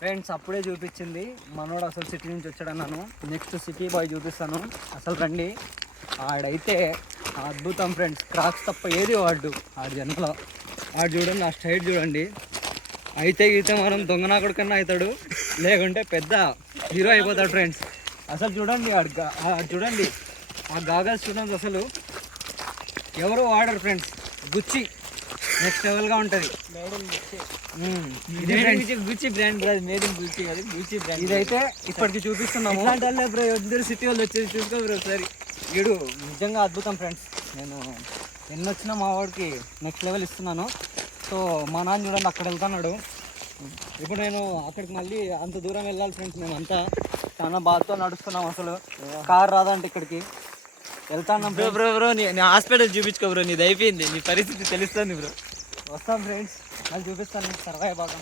Friends అప్పుడే చూపించింది మనోడు అసలు సిటీ నుంచి వచ్చాడన్నాను. నెక్స్ట్ సిటీ బాయ్ చూపిస్తాను. అసలు రండి, ఆడైతే అద్భుతం ఫ్రెండ్స్. క్రాక్స్ తప్ప ఏది వాడు ఆడు జన్మలో. ఆడు చూడండి, ఆ స్టైల్ చూడండి. అయితే మనం దొంగనాకుడు కన్నా అవుతాడు, లేకుంటే పెద్ద హీరో అయిపోతాడు ఫ్రెండ్స్. అసలు చూడండి చూడండి ఆ గాగల్స్ చూడండి, అసలు ఎవరు వాడరు ఫ్రెండ్స్. గుచ్చి నెక్స్ట్ లెవెల్గా ఉంటుంది. గుచ్చి బ్రాండ్ మేడ్ ఇన్ గుచ్చి కాదు, గుచ్చి బ్రాండ్. ఇదైతే ఇప్పటికి చూపిస్తున్నాము. బ్రో అందరు సిటీ వాళ్ళు వచ్చేసి చూసుకో బ్రో ఒకసారి. వీడు నిజంగా అద్భుతం ఫ్రెండ్స్. నేను ఎన్ని వచ్చినా మా వాడికి నెక్స్ట్ లెవెల్ ఇస్తున్నాను. సో మా నాన్న చూడండి అక్కడ వెళ్తున్నాడు. ఇప్పుడు నేను అక్కడికి మళ్ళీ అంత దూరం వెళ్ళాలి ఫ్రెండ్స్. మేమంతా చాలా బాధతో నడుస్తున్నాం. అసలు కార్ రాదంటే ఇక్కడికి వెళ్తాను. బ్రో నీ హాస్పిటల్ చూపించుకో బ్రో, నీది అయిపోయింది, నీ పరిస్థితి తెలుస్తుంది బ్రో. వస్తాం ఫ్రెండ్స్, మళ్ళీ చూపిస్తాను సర్వే భాగం.